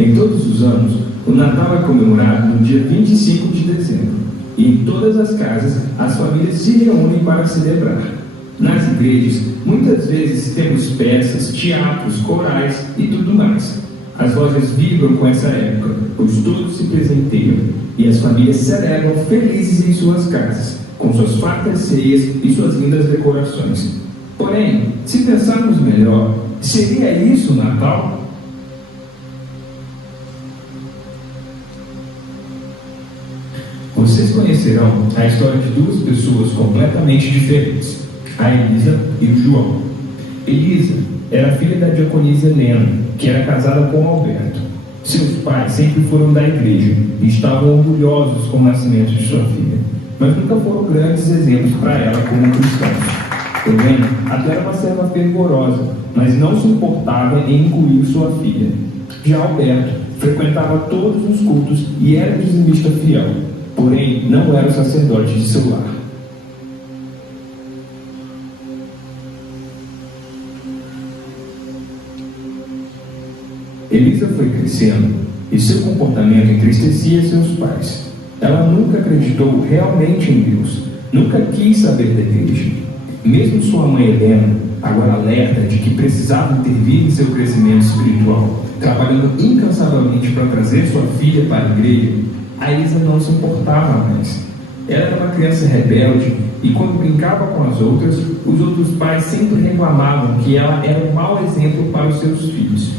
Em todos os anos, o Natal é comemorado no dia 25 de dezembro. E em todas as casas, as famílias se reúnem para celebrar. Nas igrejas, muitas vezes temos peças, teatros, corais e tudo mais. As lojas vibram com essa época, pois todos se presenteiam e as famílias celebram felizes em suas casas, com suas fartas ceias e suas lindas decorações. Porém, se pensarmos melhor, seria isso o Natal? Vocês conhecerão a história de duas pessoas completamente diferentes, a Elisa e o João. Elisa era filha da diaconisa Helena, que era casada com Alberto. Seus pais sempre foram da igreja e estavam orgulhosos com o nascimento de sua filha, mas nunca foram grandes exemplos para ela como cristãos. Helena até era uma serva fervorosa, mas não se importava em incluir sua filha. Já Alberto frequentava todos os cultos e era dizimista fiel, porém não era o sacerdote de seu lar. Elisa foi crescendo e seu comportamento entristecia seus pais. Ela nunca acreditou realmente em Deus, nunca quis saber da igreja. Mesmo sua mãe Helena, agora alerta de que precisava intervir em seu crescimento espiritual, trabalhando incansavelmente para trazer sua filha para a igreja, a Elisa não se importava mais. Ela era uma criança rebelde e quando brincava com as outras, os outros pais sempre reclamavam que ela era um mau exemplo para os seus filhos.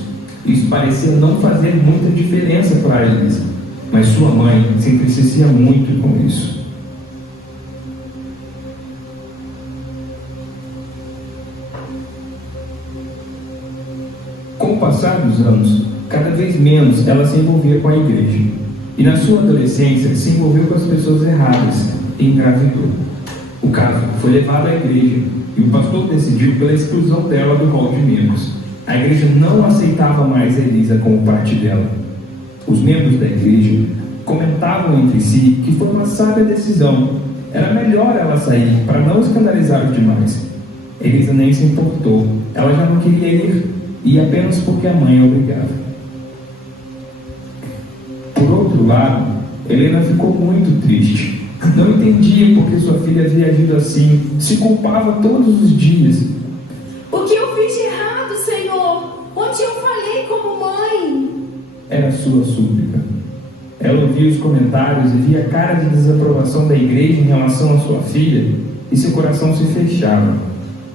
Isso parecia não fazer muita diferença para Elisa, mas sua mãe se entristecia muito com isso. Com o passar dos anos, cada vez menos ela se envolvia com a igreja. E na sua adolescência se envolveu com as pessoas erradas e engravidou. O caso foi levado à igreja e o pastor decidiu pela exclusão dela do rol de membros. A igreja não aceitava mais Elisa como parte dela. Os membros da igreja comentavam entre si que foi uma sábia decisão. Era melhor ela sair para não escandalizar demais. Elisa nem se importou. Ela já não queria ir e apenas porque a mãe a obrigava. Por outro lado, Helena ficou muito triste. Não entendia por que sua filha havia agido assim. Se culpava todos os dias. O que eu fiz de errado, Senhor? Onde eu falhei como mãe? Era sua súplica. Ela ouvia os comentários e via a cara de desaprovação da igreja em relação à sua filha e seu coração se fechava.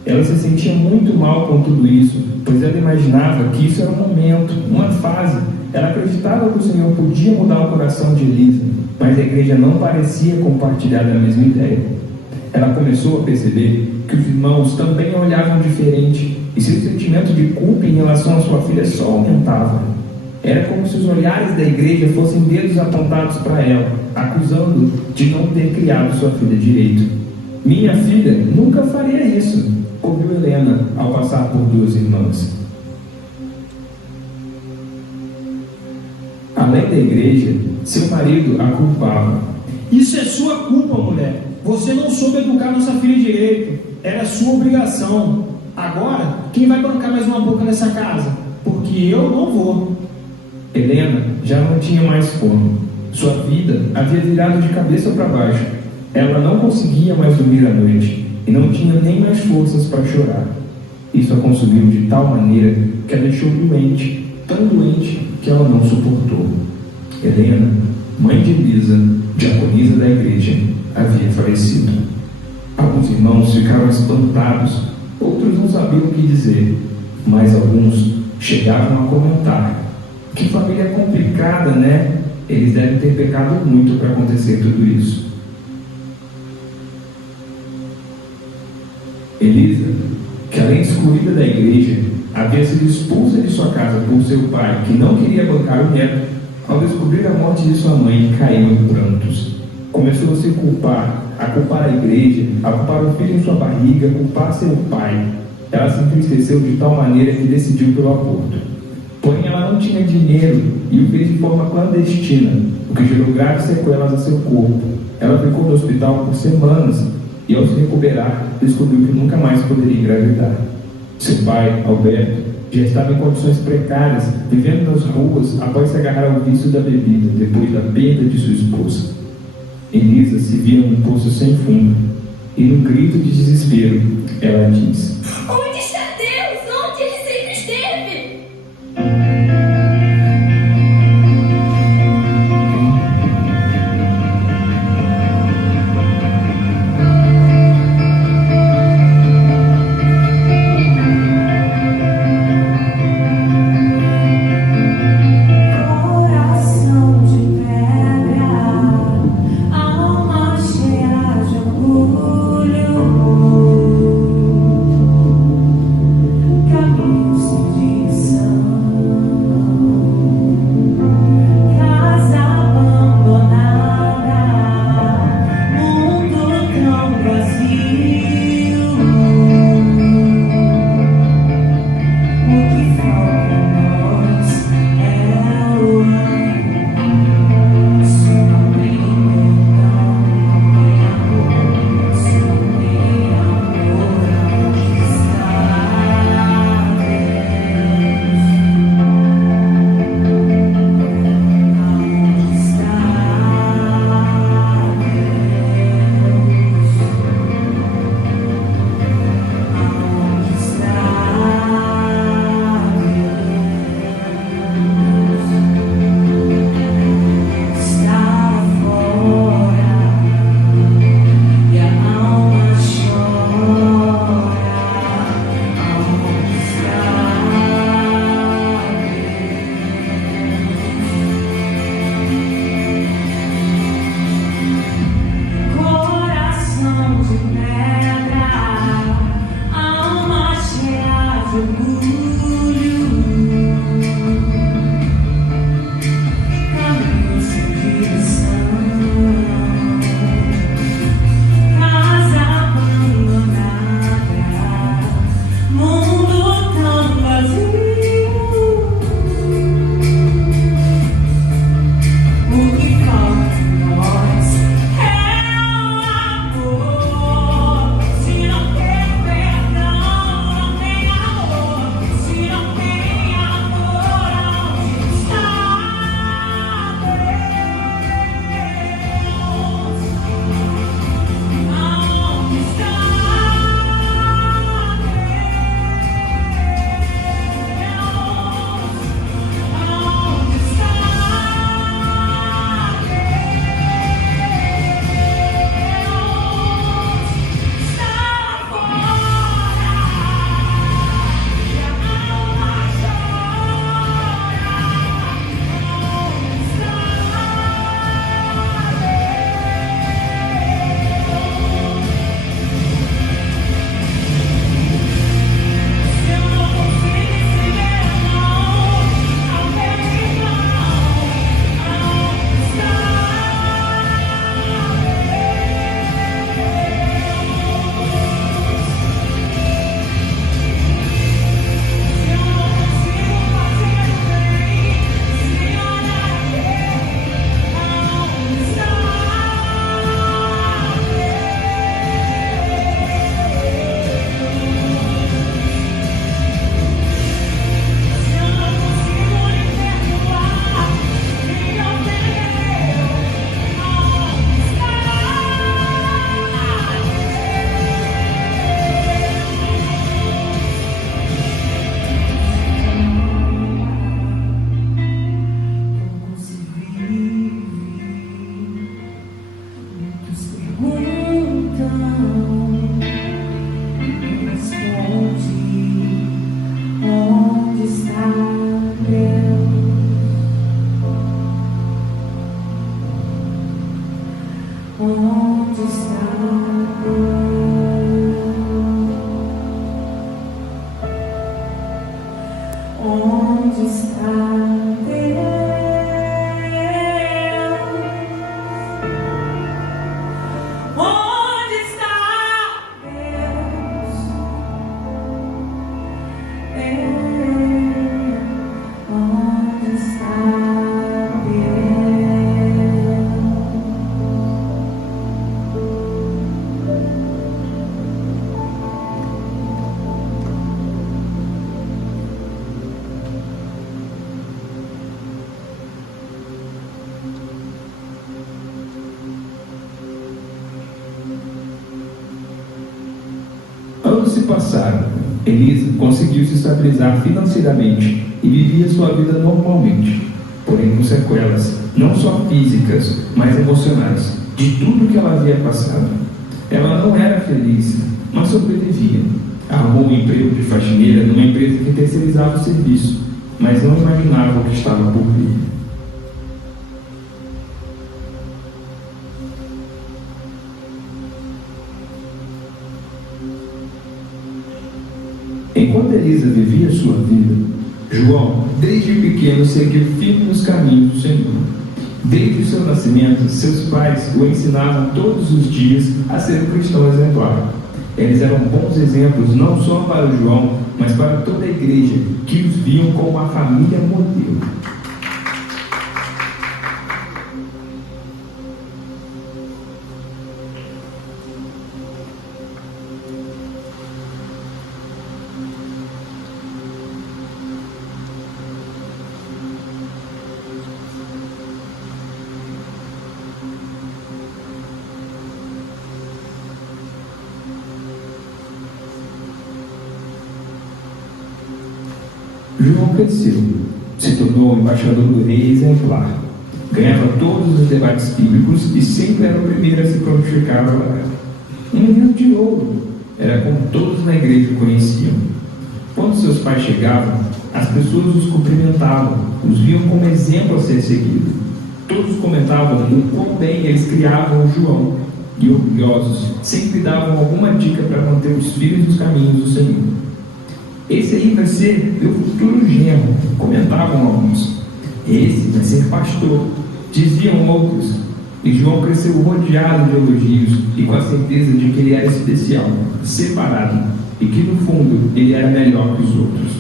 Ela se sentia muito mal com tudo isso, pois ela imaginava que isso era um momento, uma fase. Ela acreditava que o Senhor podia mudar o coração de Elisa, mas a igreja não parecia compartilhar da mesma ideia. Ela começou a perceber que os irmãos também a olhavam diferente e seu sentimento de culpa em relação à sua filha só aumentava. Era como se os olhares da igreja fossem dedos apontados para ela, acusando de não ter criado sua filha direito. Minha filha nunca faria isso, ouviu Helena ao passar por duas irmãs. Além da igreja, seu marido a culpava. Isso é sua culpa, mulher. Você não soube educar nossa filha direito. Era sua obrigação. Agora, quem vai bancar mais uma boca nessa casa? Porque eu não vou. Helena já não tinha mais fome. Sua vida havia virado de cabeça para baixo. Ela não conseguia mais dormir à noite e não tinha nem mais forças para chorar. Isso a consumiu de tal maneira que a deixou doente, tão doente que ela não suportou. Helena, mãe de Elisa, diaconisa da igreja, havia falecido. Alguns irmãos ficaram espantados, outros não sabiam o que dizer, mas alguns chegavam a comentar: que família complicada, né? Eles devem ter pecado muito para acontecer tudo isso. Elisa, que além de excluída da igreja, havia sido expulsa de sua casa por seu pai, que não queria bancar o neto, ao descobrir a morte de sua mãe, caiu em prantos. Começou a se culpar, a culpar a igreja, a culpar o filho em sua barriga, a culpar seu pai. Ela se entristeceu de tal maneira que decidiu pelo aborto. Porém, ela não tinha dinheiro e o fez de forma clandestina, o que gerou graves sequelas a seu corpo. Ela ficou no hospital por semanas e, ao se recuperar, descobriu que nunca mais poderia engravidar. Seu pai, Alberto, Já estava em condições precárias, vivendo nas ruas após se agarrar ao vício da bebida, depois da perda de sua esposa. Elisa se via num poço sem fundo, e num grito de desespero, ela disse: Onde está Deus? Onde ele sempre esteve? Coração de pedra, alma cheia de orgulho, caminho sem direção, casa abandonada, mundo tão vazio. O que falta a nós é o amor. Se não tem perdão, não tem amor. Se não tem amor, onde está Deus? Aonde está Deus? Está fora e a alma chora. Aonde está coração de pedra, alma cheia de orgulho, caminho sem direção, casa abandonada, mundo tão vazio. O que falta em nós é o amor. Se não tem perdão, não tem amor. Se não tem amor, onde está Deus? Aonde está Onde está Deus? Onde está Deus? Onde está Deus? passaram. Elisa conseguiu se estabilizar financeiramente e vivia sua vida normalmente, porém com sequelas, não só físicas, mas emocionais, de tudo que ela havia passado. Ela não era feliz, mas sobrevivia. Arrumou um emprego de faxineira numa empresa que terceirizava o serviço, mas não imaginava o que estava por vir. Enquanto Elisa vivia sua vida, João, desde pequeno, seguiu firme nos caminhos do Senhor. Desde o seu nascimento, seus pais o ensinavam todos os dias a ser um cristão exemplar. Eles eram bons exemplos não só para o João, mas para toda a igreja, que os viam como uma família modelo. João cresceu, se tornou um embaixador do rei exemplar, ganhava todos os debates bíblicos e sempre era o primeiro a se prontificar a orar. Um menino de ouro, era como todos na igreja o conheciam. Quando seus pais chegavam, as pessoas os cumprimentavam, os viam como exemplo a ser seguido. Todos comentavam o quão bem eles criavam o João, e orgulhosos sempre davam alguma dica para manter os filhos nos caminhos do Senhor. Esse aí vai ser meu futuro genro, comentavam alguns. Esse vai ser pastor, diziam outros. E João cresceu rodeado de elogios e com a certeza de que ele era especial, separado, e que no fundo ele era melhor que os outros.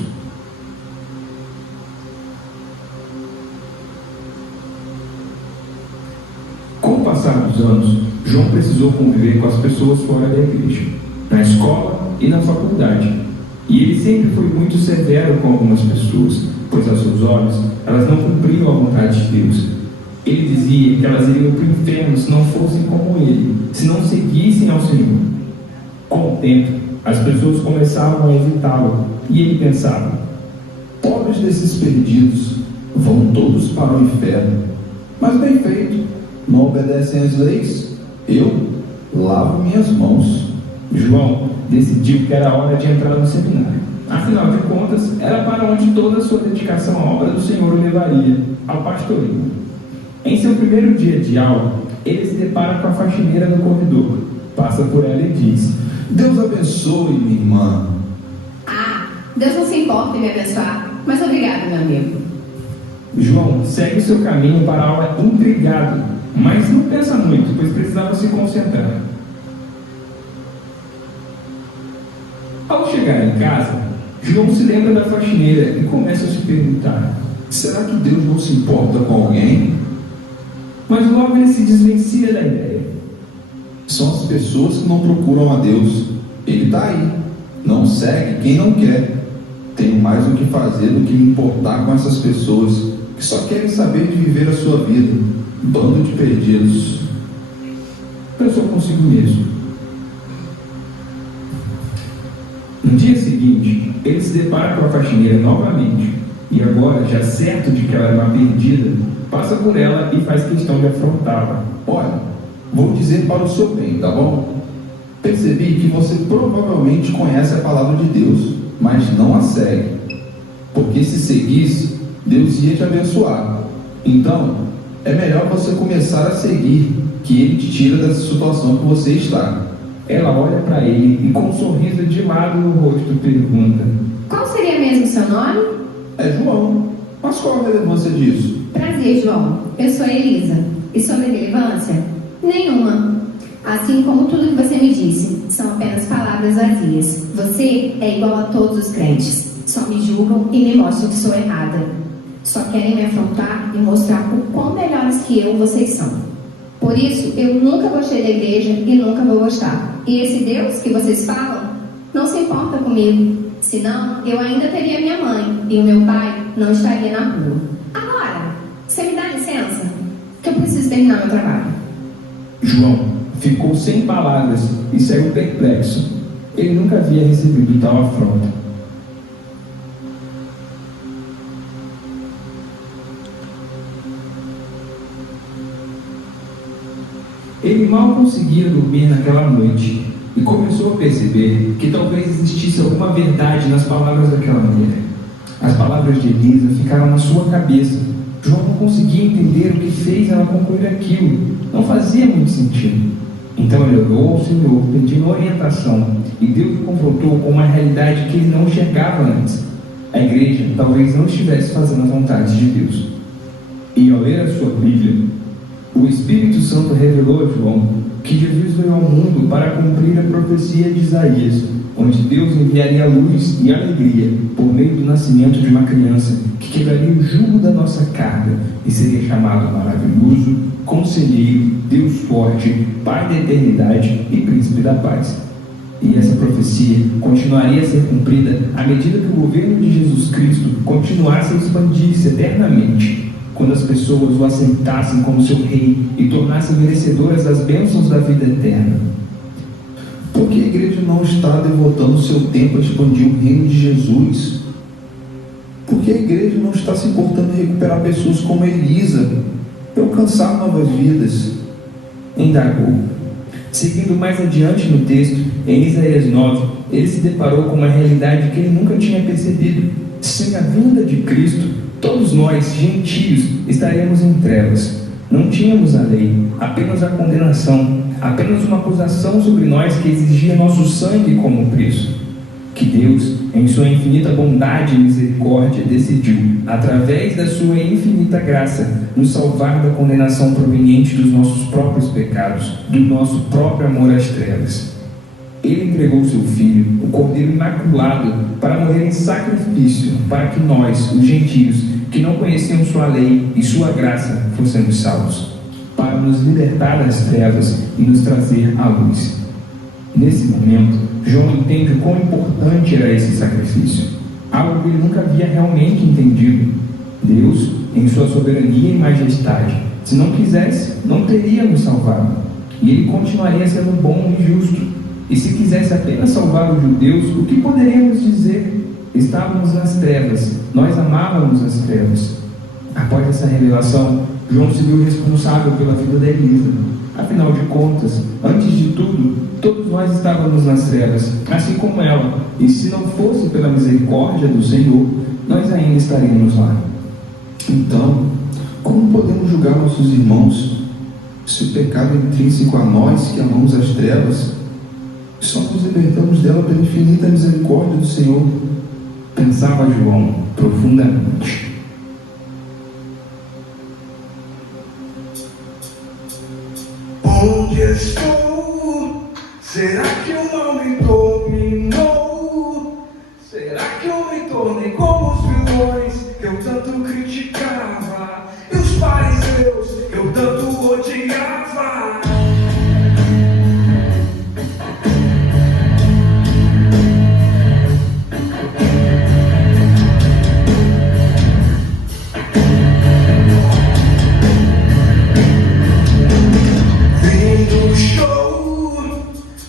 Com o passar dos anos, João precisou conviver com as pessoas fora da igreja, na escola e na faculdade. E ele sempre foi muito severo com algumas pessoas, pois aos seus olhos elas não cumpriam a vontade de Deus. Ele dizia que elas iriam para o inferno se não fossem como ele, se não seguissem ao Senhor. Com o tempo, as pessoas começavam a evitá-lo, e ele pensava: pobres desses perdidos, vão todos para o inferno. Mas bem feito, não obedecem às leis, eu lavo minhas mãos. João decidiu que era hora de entrar no seminário. Afinal de contas, era para onde toda a sua dedicação à obra do Senhor o levaria, ao pastoreio. Em seu primeiro dia de aula, ele se depara com a faxineira no corredor. Passa por ela e diz: Deus abençoe, minha irmã. Ah, Deus não se importa em me abençoar, mas obrigado, meu amigo. João segue o seu caminho para a aula intrigado, mas não pensa muito, pois precisava se concentrar. Ao chegar em casa, João se lembra da faxineira e começa a se perguntar: será que Deus não se importa com alguém? Mas logo ele se desvencilha da ideia. São as pessoas que não procuram a Deus. Ele está aí. Não segue quem não quer. Tenho mais o que fazer do que me importar com essas pessoas que só querem saber de viver a sua vida. Bando de perdidos. Pensou consigo mesmo. No dia seguinte, ele se depara com a faxineira novamente, e agora, já certo de que ela era uma perdida, passa por ela e faz questão de afrontá-la. Olha, vou dizer para o seu bem, tá bom? Percebi que você provavelmente conhece a palavra de Deus, mas não a segue. Porque se seguisse, Deus ia te abençoar. Então, é melhor você começar a seguir, que Ele te tira dessa situação que você está. Ela olha para ele e com um sorriso de lado no rosto pergunta: Qual seria mesmo o seu nome? É João. Mas qual a relevância disso? Prazer, João. Eu sou Elisa. E sobre relevância? Nenhuma. Assim como tudo que você me disse, são apenas palavras vazias. Você é igual a todos os crentes. Só me julgam e me mostram que sou errada. Só querem me afrontar e mostrar o quão melhores que eu vocês são. Por isso, eu nunca gostei da igreja e nunca vou gostar. E esse Deus que vocês falam não se importa comigo. Senão, eu ainda teria minha mãe e o meu pai não estaria na rua. Agora, você me dá licença? Que eu preciso terminar meu trabalho. João ficou sem palavras e saiu perplexo. Ele nunca havia recebido tal afronta. Ele mal conseguia dormir naquela noite e começou a perceber que talvez existisse alguma verdade nas palavras daquela mulher. As palavras de Elisa ficaram na sua cabeça. João não conseguia entender o que fez ela concluir aquilo. Não fazia muito sentido. Então ele orou ao Senhor, pedindo orientação, e Deus o confrontou com uma realidade que ele não enxergava antes. A igreja talvez não estivesse fazendo a vontade de Deus. E ao ler a sua Bíblia, o Espírito Santo revelou a João que Jesus veio ao mundo para cumprir a profecia de Isaías, onde Deus enviaria luz e alegria por meio do nascimento de uma criança que quebraria o jugo da nossa carga e seria chamado Maravilhoso, Conselheiro, Deus Forte, Pai da Eternidade e Príncipe da Paz. E essa profecia continuaria a ser cumprida à medida que o governo de Jesus Cristo continuasse a expandir-se eternamente, quando as pessoas o aceitassem como seu rei e tornassem merecedoras das bênçãos da vida eterna. Por que a igreja não está devotando seu tempo a expandir o reino de Jesus? Por que a igreja não está se importando em recuperar pessoas como Elisa e alcançar novas vidas? Indagou. Seguindo mais adiante no texto, em Isaías 9, ele se deparou com uma realidade que ele nunca tinha percebido. Sem a vinda de Cristo, todos nós, gentios, estaríamos em trevas. Não tínhamos a lei, apenas a condenação, apenas uma acusação sobre nós que exigia nosso sangue como preço. Que Deus, em sua infinita bondade e misericórdia, decidiu, através da sua infinita graça, nos salvar da condenação proveniente dos nossos próprios pecados, do nosso próprio amor às trevas. Ele entregou seu Filho, o Cordeiro Imaculado, para morrer em sacrifício, para que nós, os gentios, que não conheciam sua lei e sua graça, fossemos salvos, para nos libertar das trevas e nos trazer à luz. Nesse momento, João entende o quão importante era esse sacrifício, algo que ele nunca havia realmente entendido. Deus, em sua soberania e majestade, se não quisesse, não teria nos salvado, e ele continuaria sendo bom e justo. E se quisesse apenas salvar os judeus, o que poderíamos dizer? Estávamos nas trevas, nós amávamos as trevas. Após essa revelação, João se viu responsável pela vida da Elisa. Afinal de contas, antes de tudo, todos nós estávamos nas trevas, assim como ela. E se não fosse pela misericórdia do Senhor, nós ainda estaríamos lá. Então, como podemos julgar nossos irmãos se o pecado é intrínseco a nós que amamos as trevas? Só nos libertamos dela pela infinita misericórdia do Senhor. Pensava João profundamente. Onde estou? Será que o mal me dominou? Será que eu me tornei como os vilões que eu tanto criticava? E os fariseus que eu tanto odiava?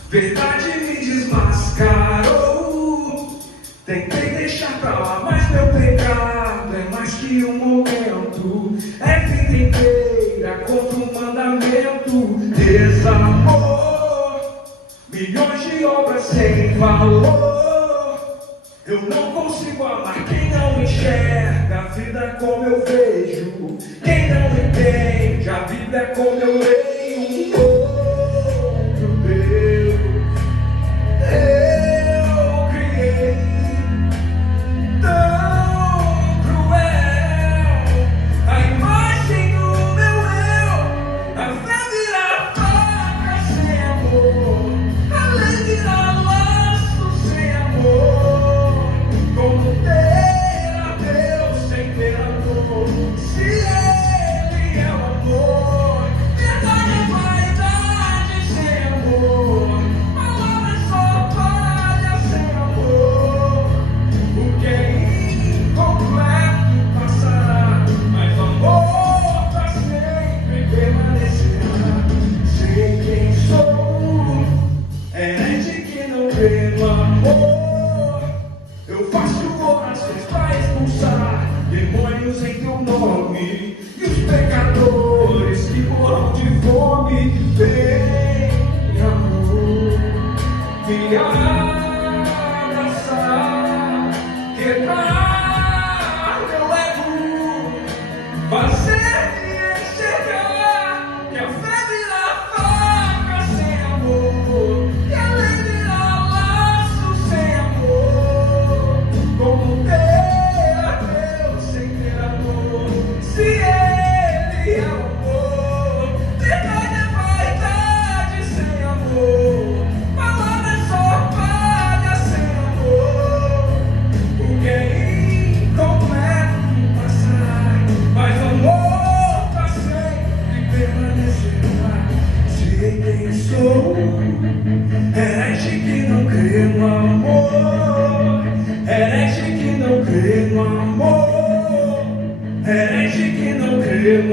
Verdade me desmascarou. Tentei deixar pra lá, mas meu pecado é mais que um momento. É vida inteira contra um mandamento. Desamor, milhões de obras sem valor. Eu não consigo amar quem não enxerga a vida como eu vejo. Quem não entende a vida como eu leio.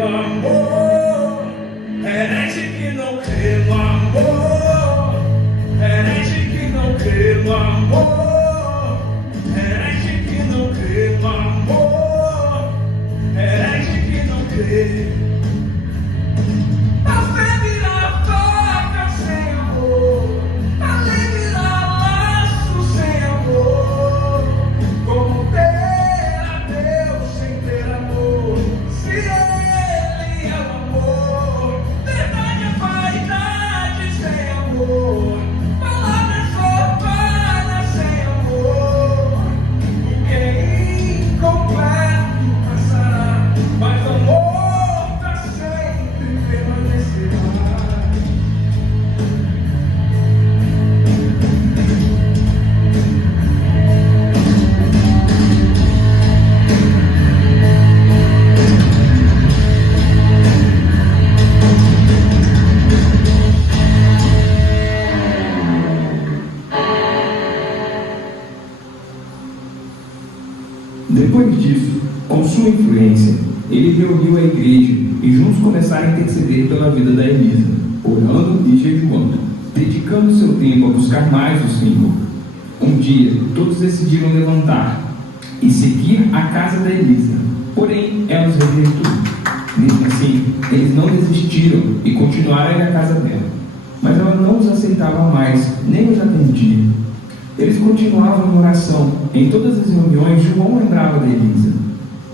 no amor, herege que não crê no amor, herege que não crê no amor, herege que não crê no amor, herege que não crê. A fé vira faca sem amor, a lei vira laço sem amor. Como ter a Deus sem ter amor, se Ele é o amor? Verdade é vaidade sem amor, palavra é só vana sem amor. O que é incompleto passará, mas amor pra sempre permanecerá. Depois disso, com sua influência, ele reuniu a igreja e juntos começaram a interceder pela vida da Elisa, orando e jejuando, dedicando seu tempo a buscar mais o Senhor. Um dia, todos decidiram levantar e seguir a casa da Elisa, porém, ela os rejeitou. Mesmo assim, eles não desistiram e continuaram a ir à casa dela, mas ela não os aceitava mais, nem os atendia. Eles continuavam em oração. Em todas as reuniões, João lembrava da Elisa.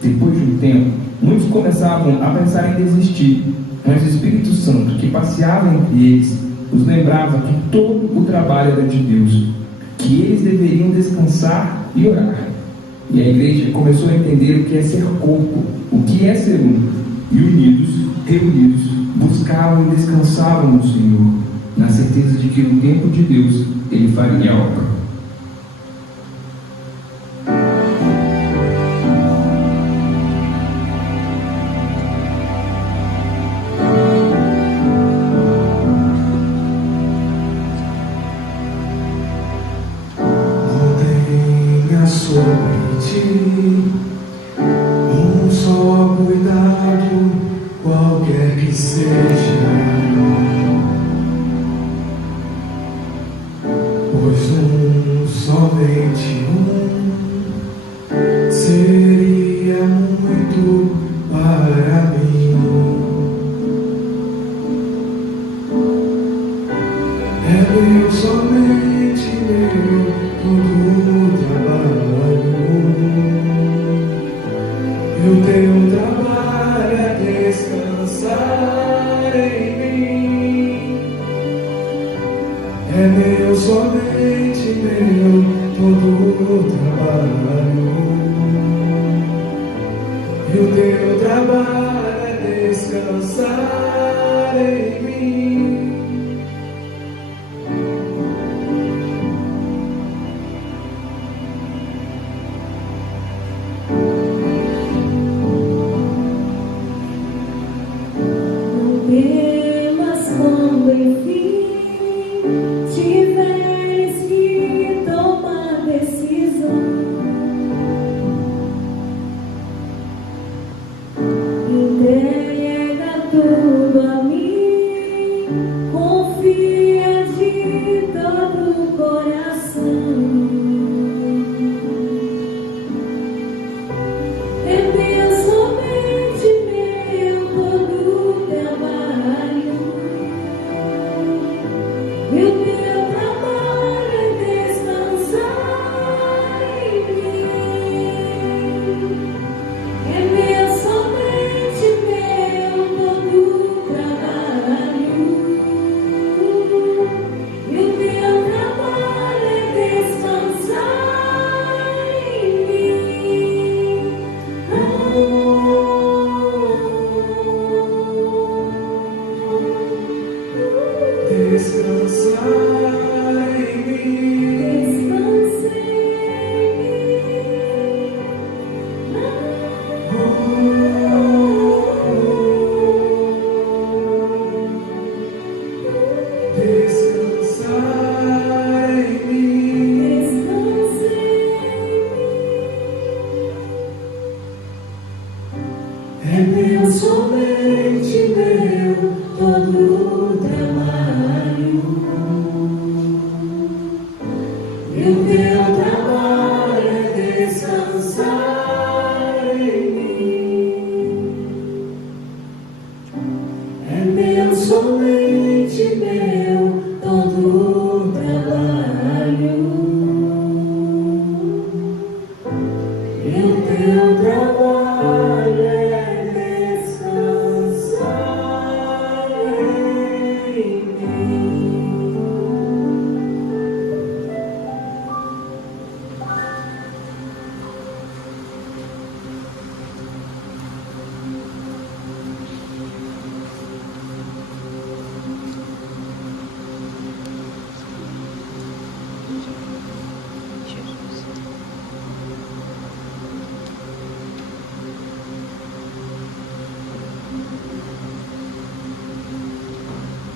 Depois de um tempo, muitos começavam a pensar em desistir, mas o Espírito Santo, que passeava entre eles, os lembrava que todo o trabalho era de Deus, que eles deveriam descansar e orar. E a igreja começou a entender o que é ser corpo, o que é ser um, e unidos, reunidos, buscavam e descansavam no Senhor, na certeza de que no tempo de Deus Ele faria a obra. Mantenha sobre ti um só cuidado, qualquer que seja, pois somente seria muito para mim. É meu, somente meu, todo trabalho. E o teu trabalho é descansar em mim. É meu, somente meu, todo trabalho. E o teu trabalho é descansar em mim. Mas quando enfim tiveres que tomar decisão, entrega tudo É meu, somente meu, todo o trabalho. E o teu trabalho é descansar em mim. É meu, somente meu, todo o trabalho. E o teu trabalho é descansar em mim.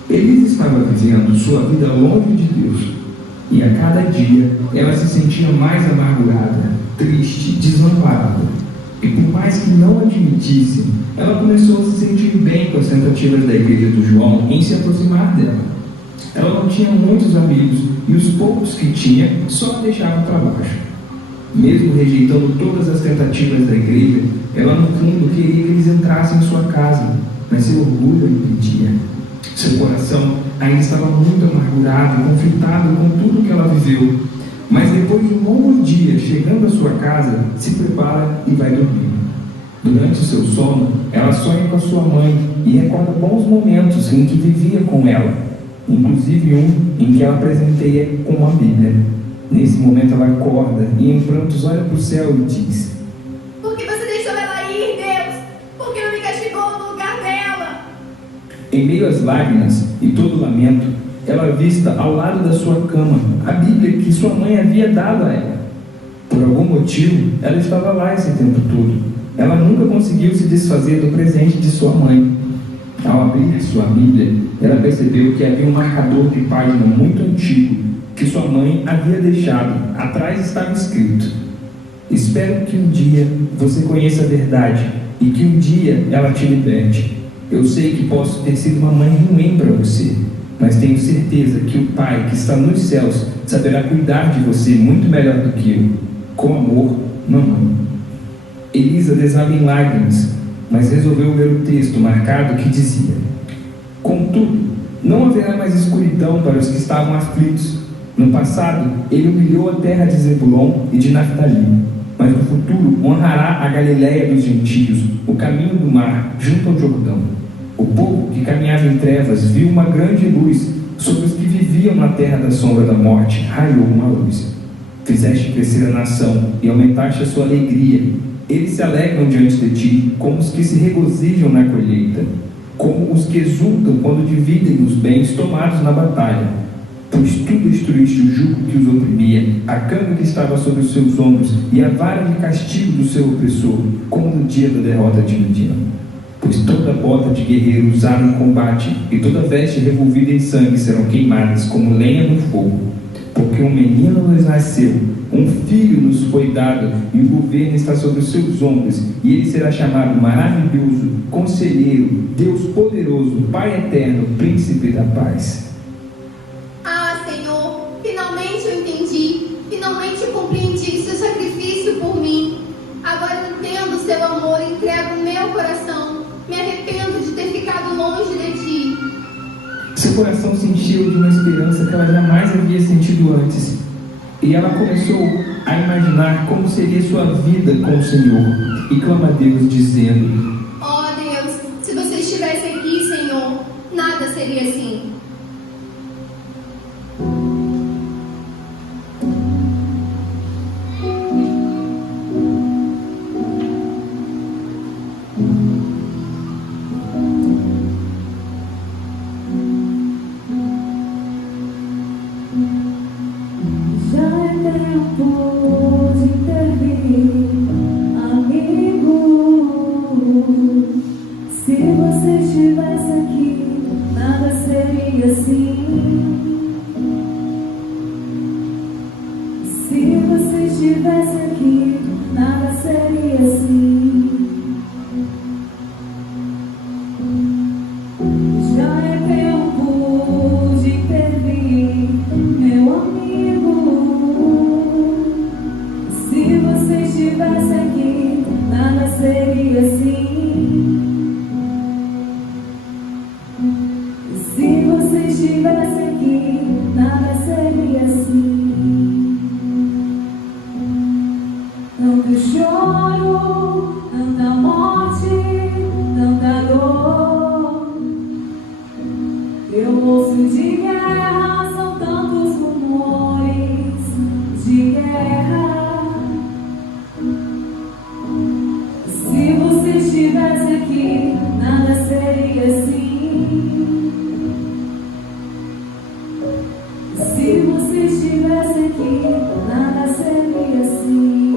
Elisa estava vivendo sua vida longe de Deus, e a cada dia ela se sentia mais amargurada, triste, desamparada. E por mais que não admitisse, ela começou a se sentir bem com as tentativas da igreja do João em se aproximar dela. Ela não tinha muitos amigos, e os poucos que tinha só a deixavam para baixo. Mesmo rejeitando todas as tentativas da igreja, ela no fundo queria que eles entrassem em sua casa, mas seu orgulho a impedia. Seu coração ainda estava muito amargurado e conflitado com tudo que ela viveu. Mas depois de um longo dia, chegando à sua casa, se prepara e vai dormir. Durante o seu sono, ela sonha com a sua mãe e recorda bons momentos em que vivia com ela, inclusive um em que ela presenteia com uma Bíblia. Nesse momento ela acorda e em prantos olha para o céu e diz: Por que você deixou ela ir, Deus? Por que não me castigou no lugar dela? Em meio às lágrimas e todo o lamento, ela avista ao lado da sua cama a Bíblia que sua mãe havia dado a ela. Por algum motivo, ela estava lá esse tempo todo. Ela nunca conseguiu se desfazer do presente de sua mãe. Ao abrir sua Bíblia, ela percebeu que havia um marcador de página muito antigo que sua mãe havia deixado. Atrás estava escrito: Espero que um dia você conheça a verdade e que um dia ela te liberte. Eu sei que posso ter sido uma mãe ruim para você, mas tenho certeza que o Pai que está nos céus saberá cuidar de você muito melhor do que eu. Com amor, mamãe. Elisa desaba em lágrimas, mas resolveu ler o texto marcado que dizia: Contudo, não haverá mais escuridão para os que estavam aflitos. No passado, ele humilhou a terra de Zebulon e de Naftali, mas no futuro honrará a Galileia dos gentios, o caminho do mar, junto ao Jordão. O povo que caminhava em trevas viu uma grande luz. Sobre os que viviam na terra da sombra da morte, raiou uma luz. Fizeste crescer a nação e aumentaste a sua alegria. Eles se alegram diante de ti, como os que se regozijam na colheita, como os que exultam quando dividem os bens tomados na batalha. Pois tu destruíste o jugo que os oprimia, a canga que estava sobre os seus ombros e a vara de castigo do seu opressor, como no dia da derrota de Midian. Pois toda bota de guerreiro usada em combate e toda veste revolvida em sangue serão queimadas como lenha no fogo. Porque um menino nos nasceu, um filho nos foi dado, e o governo está sobre os seus ombros, e ele será chamado Maravilhoso, Conselheiro, Deus Poderoso, Pai Eterno, Príncipe da Paz. Ah, Senhor, finalmente eu entendi, finalmente compreendi seu sacrifício por mim. Agora eu entendo o seu amor e entrego o meu coração. Me arrependo de ter ficado longe de ti. Seu coração se encheu de uma esperança que ela jamais havia sentido antes. E ela começou a imaginar como seria sua vida com o Senhor. E clama a Deus dizendo: Oh Deus, se você estivesse aqui, Senhor, nada seria assim. Já é tempo de intervir, amigo. Se você estivesse aqui, nada seria estivesse aqui, nada seria assim. Se você estivesse aqui, nada seria assim. Tanto choro, tanta morte, tanta dor. Eu ouço de guerra, são tantos rumores de guerra. Se você estivesse aqui, nada seria assim. Se você estivesse aqui, nada seria assim.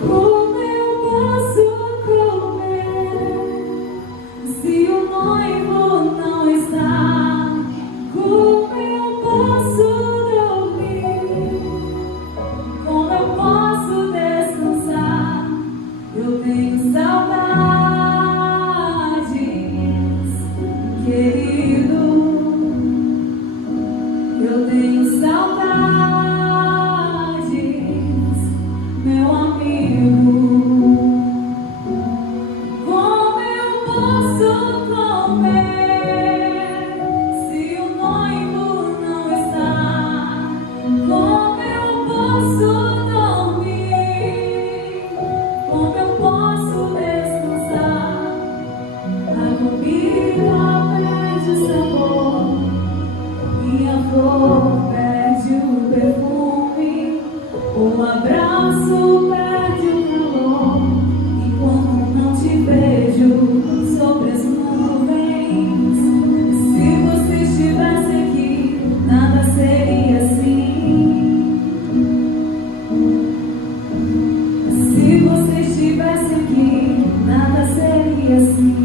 Como eu posso comer se o noivo não está? Como eu posso dormir? Como eu posso descansar? Eu tenho saudades, querido. Eu tenho saudades, meu amigo. Como eu posso comer se o noivo não está? Como eu posso dormir? Como eu posso descansar? A comida perde o sabor, minha flor perde o perfume, o abraço perde o calor. E quando não te vejo sobre as nuvens, se você estivesse aqui, nada seria assim. Se você estivesse aqui, nada seria assim.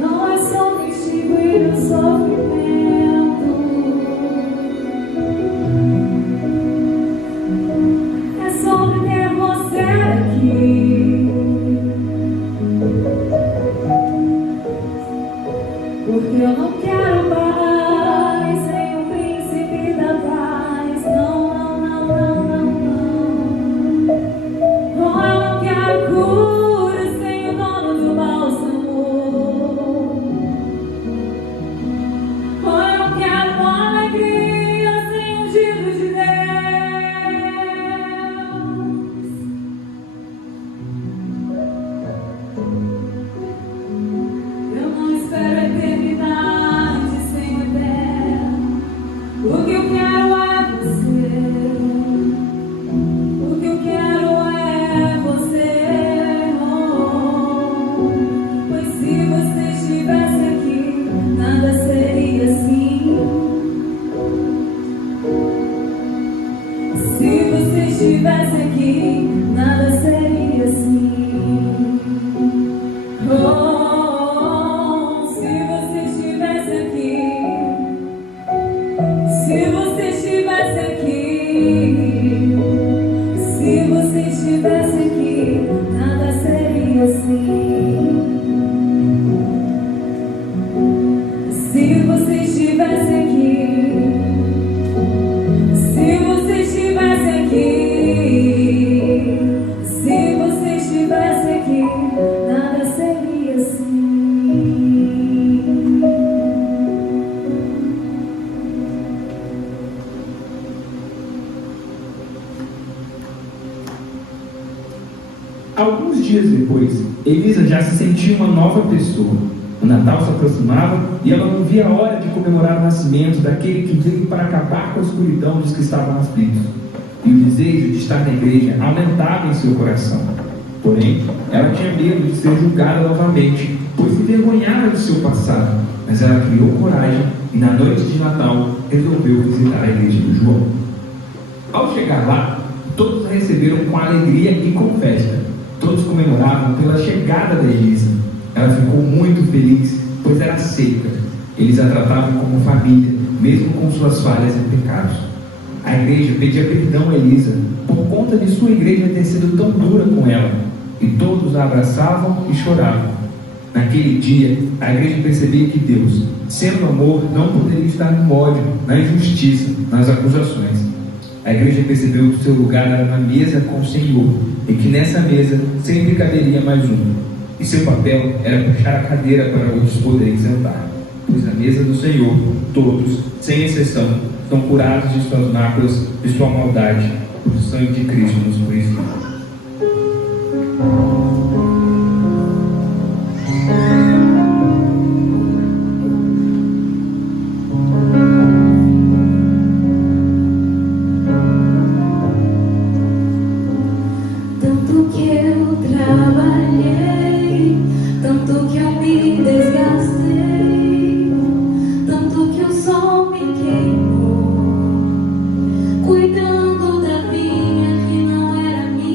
Não é só distinguir o sofrimento, é sobre ter você aqui. Porque eu não quero paz sem o príncipe da paz. Não, não, não, não, não, não. Oh, eu não quero cura sem o dono do bálsamo. Oh, eu não quero alegria sem o ungido de Deus. Eu não espero a eternidade sem o eterno. O que eu quero é você. O que eu quero é você. Oh, pois se você estivesse aqui, nada seria assim. Se você estivesse aqui, nada seria assim. Oh, se você estivesse aqui, se você estivesse aqui, se você estivesse aqui, nada seria assim. Se você estivesse aqui, se você estivesse aqui, se você estivesse aqui, nada seria assim. Alguns dias depois, Elisa já se sentia uma nova pessoa. O Natal se aproximava e ela não via a hora de comemorar o nascimento daquele que veio para acabar com a escuridão dos que estavam aflitos. e o desejo de estar na igreja aumentava em seu coração. Porém, ela tinha medo de ser julgada novamente, pois se envergonhava de seu passado. Mas ela criou coragem e na noite de Natal resolveu visitar a igreja do João. Ao chegar lá, todos a receberam com alegria e com festa. Todos comemoravam pela chegada da Elisa. Ela ficou muito feliz, pois era seca. Eles a tratavam como família, mesmo com suas falhas e pecados. A igreja pedia perdão a Elisa, por conta de sua igreja ter sido tão dura com ela, e todos a abraçavam e choravam. Naquele dia, a igreja percebia que Deus, sendo amor, não poderia estar no ódio, na injustiça, nas acusações. A igreja percebeu que seu lugar era na mesa com o Senhor, e que nessa mesa sempre caberia mais um. E seu papel era puxar a cadeira para outros poderem sentar. Pois na mesa do Senhor, todos, sem exceção, são curados de suas máculas, de sua maldade, por o sangue de Cristo nos purifica. Tanto que eu trabalhei, tanto que eu me desgastei, tanto que o sol me queimou, cuidando da vinha que não era minha.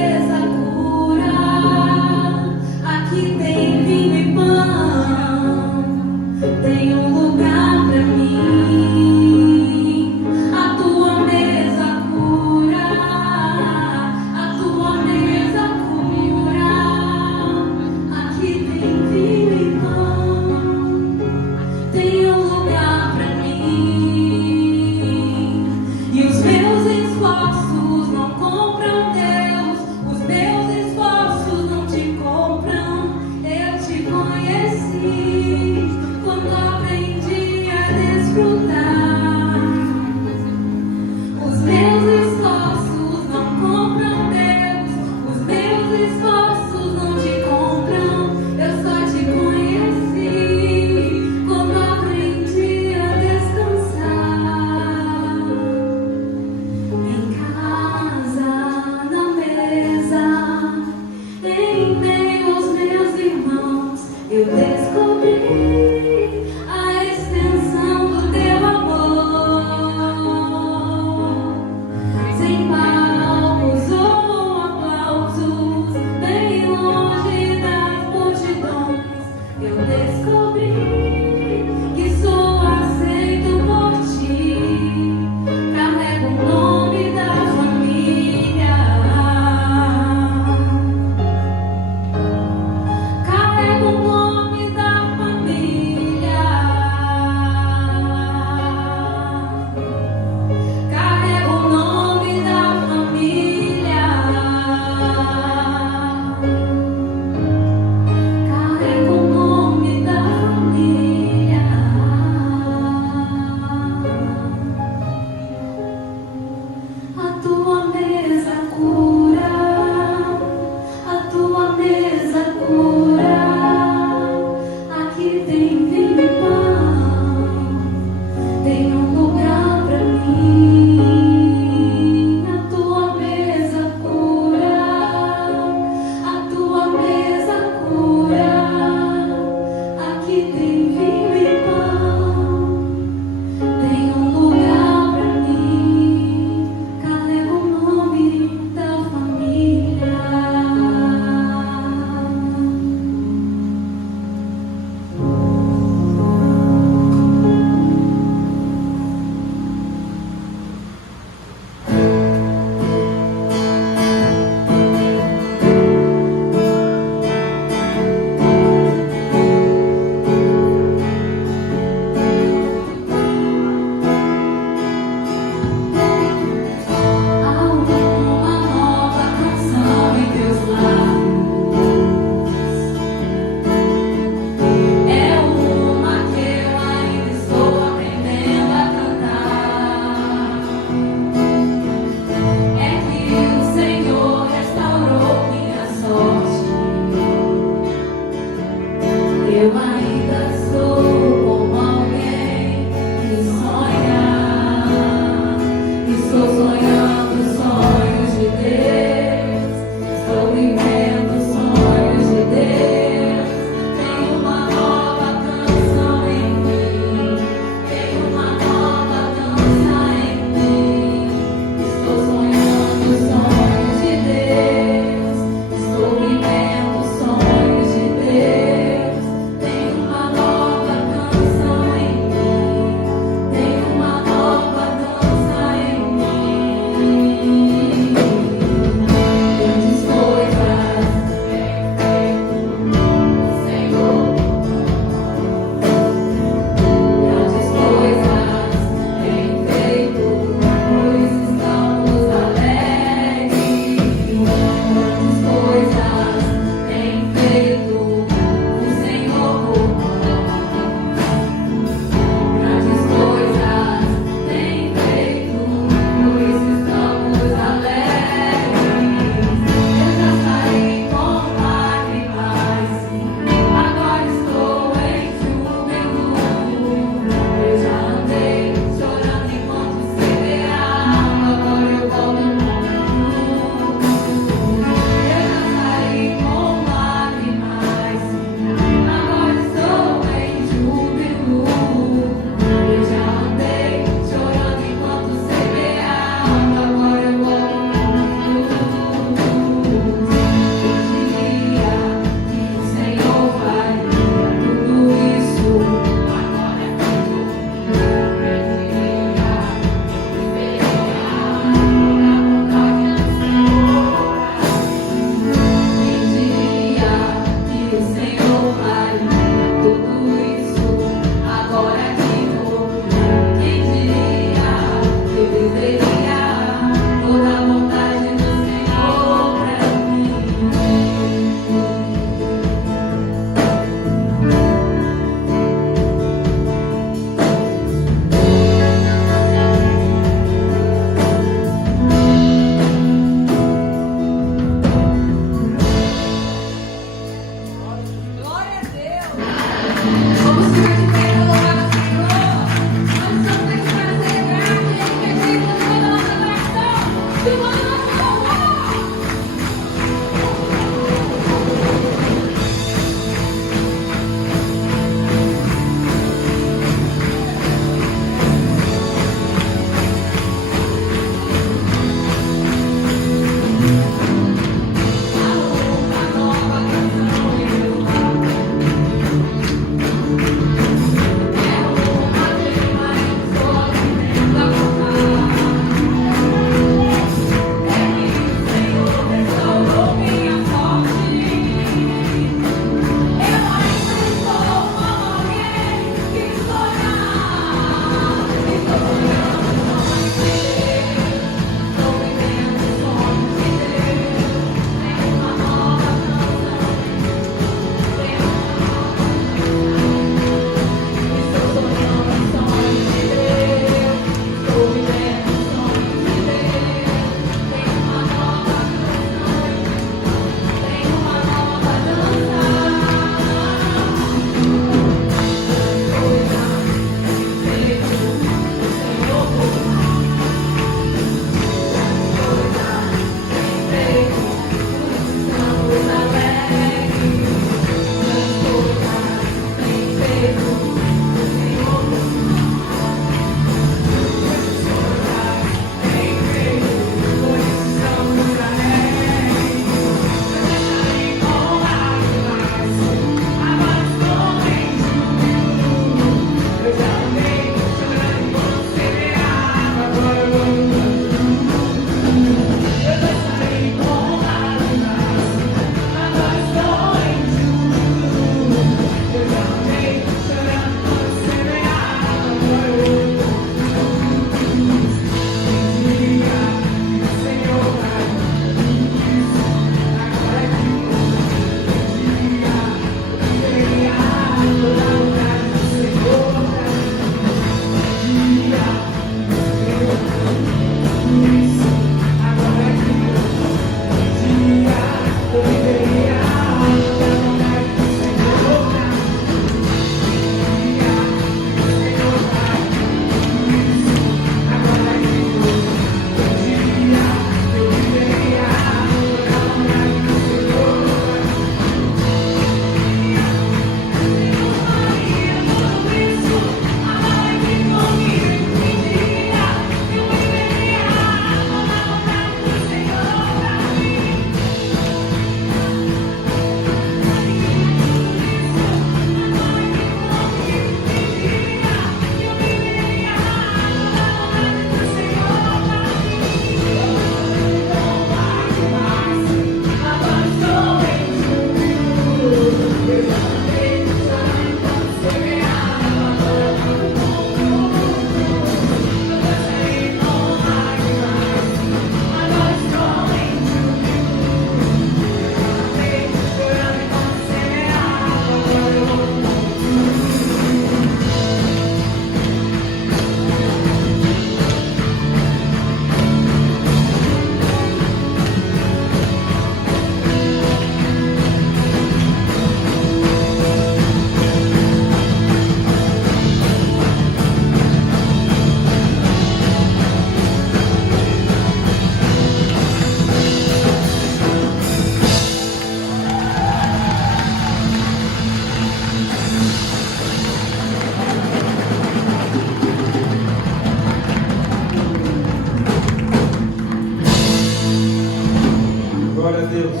Deus.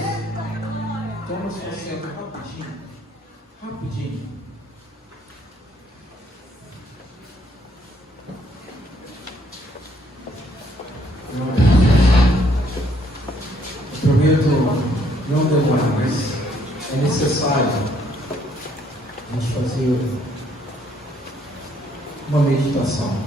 Toma sua senta rapidinho. Rapidinho. Eu prometo não demorar, mas é necessário a gente fazer uma meditação.